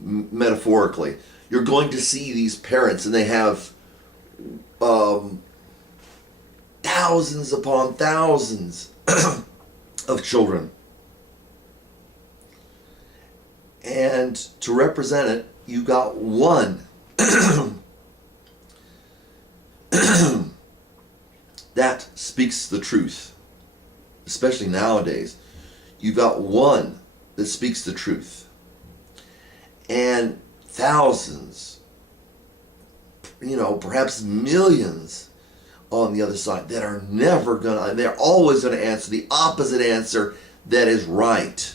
metaphorically. You're going to see these parents, and they have thousands upon thousands of children. And to represent it, you got one that speaks the truth. Especially nowadays, you've got one that speaks the truth. And thousands, perhaps millions on the other side that are never gonna, they're always gonna answer the opposite answer that is right.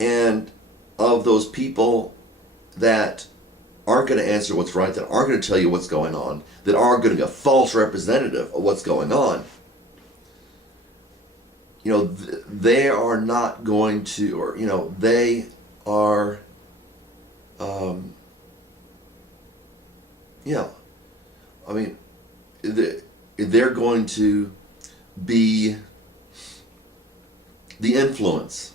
And of those people that aren't going to answer what's right, that aren't going to tell you what's going on, that are going to be a false representative of what's going on, they are not going to, or, they are, I mean, they're going to be the influence.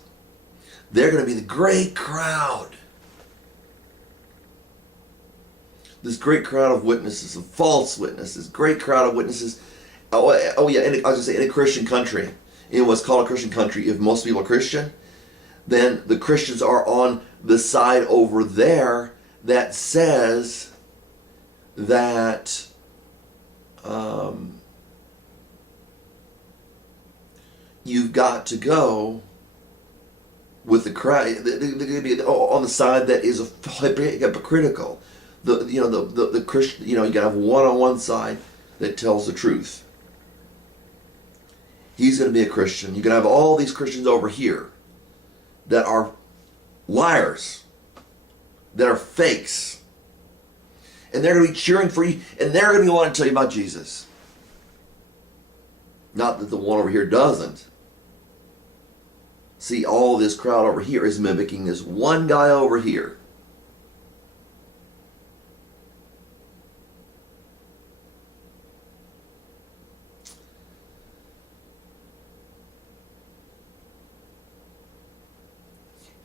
They're going to be the great crowd. This great crowd of witnesses, of false witnesses, great crowd of witnesses. Oh yeah, I was going to say, in a Christian country, in what's called a Christian country, if most people are Christian, then the Christians are on the side over there that says that you've got to go with the crowd. They're going to be on the side that is hypocritical. The Christian, you got to have one on one side that tells the truth. He's going to be a Christian. You're going to have all these Christians over here that are liars, that are fakes, and they're going to be cheering for you, and they're going to be wanting to tell you about Jesus. Not that the one over here doesn't. See, all this crowd over here is mimicking this one guy over here.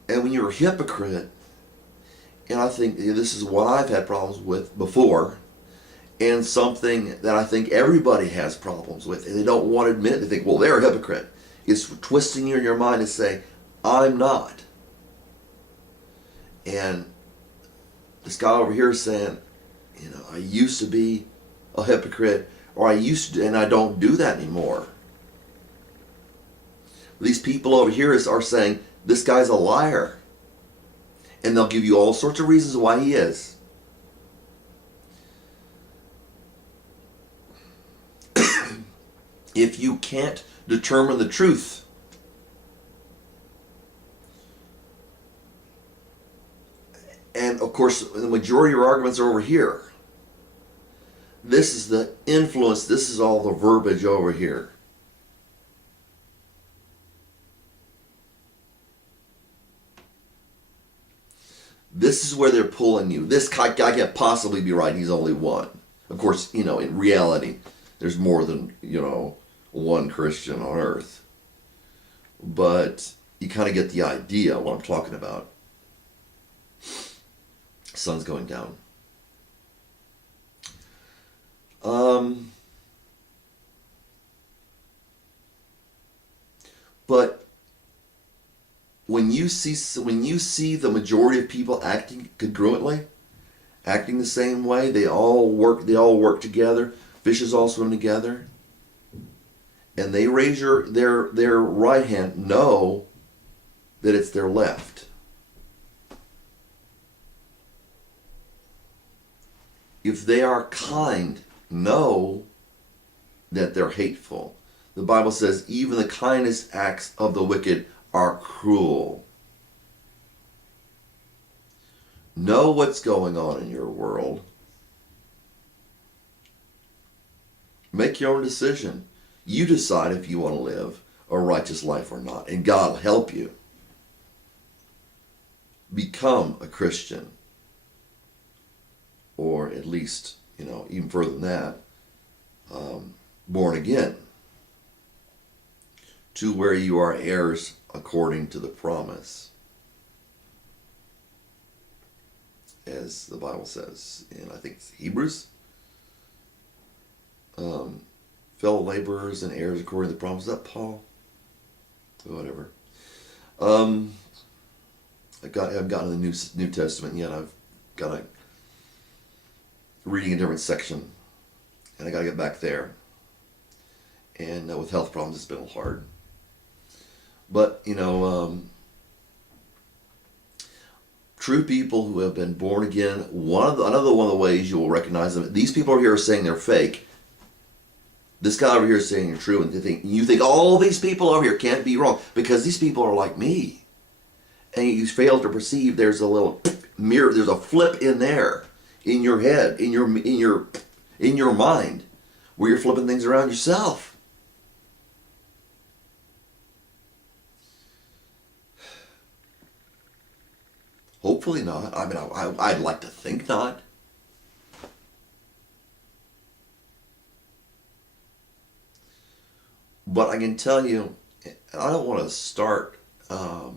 And when you're a hypocrite, and I think this is what I've had problems with before, and something that I think everybody has problems with, and they don't want to admit it. They think, well, they're a hypocrite. It's twisting you in your mind to say, I'm not. And this guy over here is saying, I used to be a hypocrite, or I used to, and I don't do that anymore. These people over here are saying, this guy's a liar. And they'll give you all sorts of reasons why he is. If you can't determine the truth, and of course the majority of your arguments are over here. This is the influence, this is all the verbiage over here. This is where they're pulling you. This guy can't possibly be right. He's only one. Of course, in reality, there's more than, one Christian on earth. But you kind of get the idea what I'm talking about. Sun's going down. But when you see the majority of people acting congruently, acting the same way, they all work together, fishes all swim together, and they raise their right hand, know that it's their left. If they are kind, know that they're hateful. The Bible says even the kindest acts of the wicked are cruel. Know what's going on in your world. Make your own decision. You decide if you want to live a righteous life or not, and God will help you. Become a Christian. Or at least, even further than that, born again, to where you are heirs according to the promise. as the Bible says in, I think it's Hebrews. Fellow laborers and heirs according to the promise. Is that Paul? Whatever. I haven't gotten to the New Testament yet. I've got to reading a different section, and I got to get back there. And with health problems, it's been a little hard. But true people who have been born again. Another one of the ways you will recognize them. These people over here are saying they're fake. This guy over here is saying you're true, and you think all these people over here can't be wrong because these people are like me. And you fail to perceive there's a little mirror, there's a flip in there, in your head, in your mind, where you're flipping things around yourself. Hopefully not. I mean, I'd like to think not. But I can tell you, I don't want to start I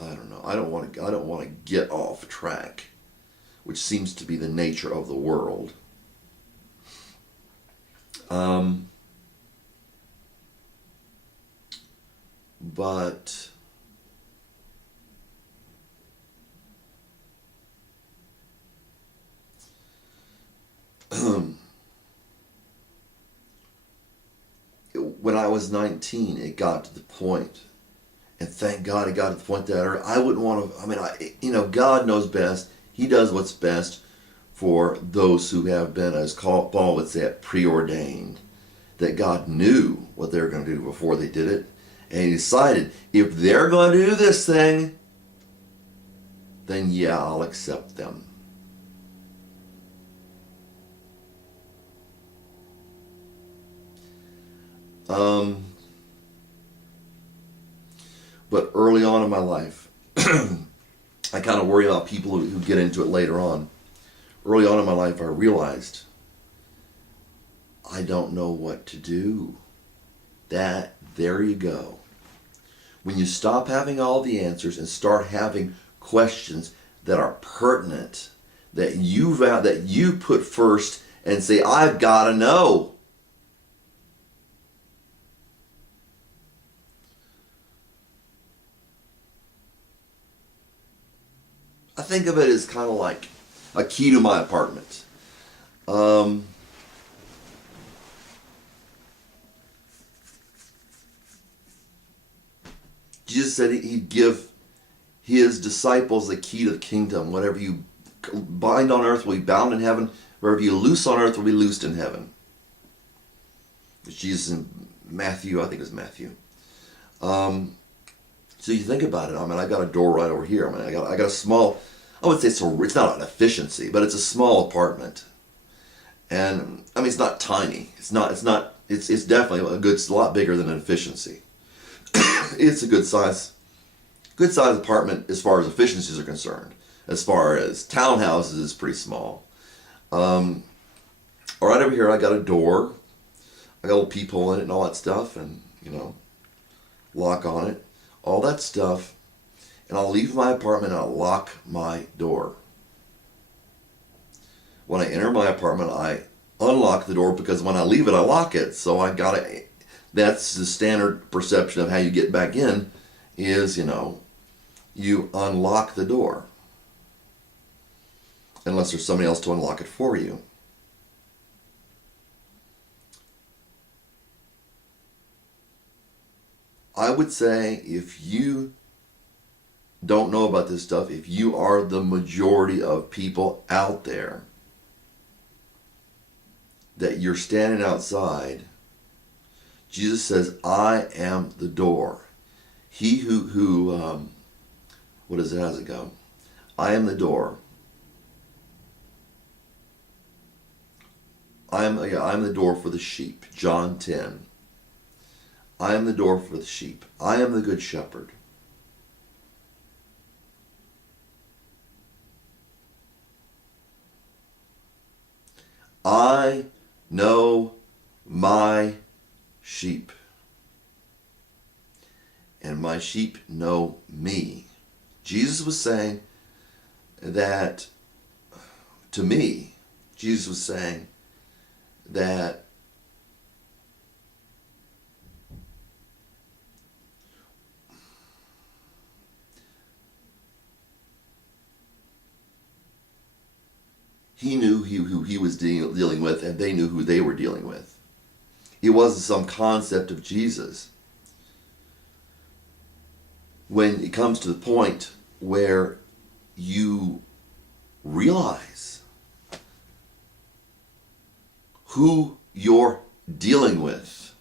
don't know. I don't want to get off track, which seems to be the nature of the world. But when I was 19, it got to the point, and thank God it got to the point that I wouldn't want to. I mean, God knows best. He does what's best for those who have been, as Paul would say, preordained. That God knew what they were going to do before they did it, and He decided if they're going to do this thing, then yeah, I'll accept them. But early on in my life, I kind of worry about people who get into it later on. Early on in my life, I realized I don't know what to do. There you go. When you stop having all the answers and start having questions that are pertinent, that you put first and say, I've got to know. I think of it as kind of like a key to my apartment. Jesus said He'd give His disciples the key to the kingdom. Whatever you bind on earth will be bound in heaven. Wherever you loose on earth will be loosed in heaven. It's Jesus in Matthew, I think it was Matthew. So you think about it. I mean, I got a door right over here. I mean, I got a small. I would say it's not an efficiency, but it's a small apartment. And I mean, it's not tiny. It's definitely a lot bigger than an efficiency. It's a good size apartment as far as efficiencies are concerned. As far as townhouses, it's pretty small. Right over here, I got a door. I got a little peephole in it and all that stuff, and lock on it, all that stuff. And I'll leave my apartment and I'll lock my door. When I enter my apartment, I unlock the door because when I leave it, I lock it. So that's the standard perception of how you get back in is, you unlock the door. Unless there's somebody else to unlock it for you. I would say if you don't know about this stuff, if you are the majority of people out there, that you're standing outside, Jesus says, I am the door. He who what is it, how's it go? I am the door. I am the door for the sheep. John 10. I am the door for the sheep. I am the good shepherd. I know my sheep, and my sheep know me. Jesus was saying that, to me, Jesus was saying that he knew who he was dealing with, and they knew who they were dealing with. It wasn't some concept of Jesus. When it comes to the point where you realize who you're dealing with,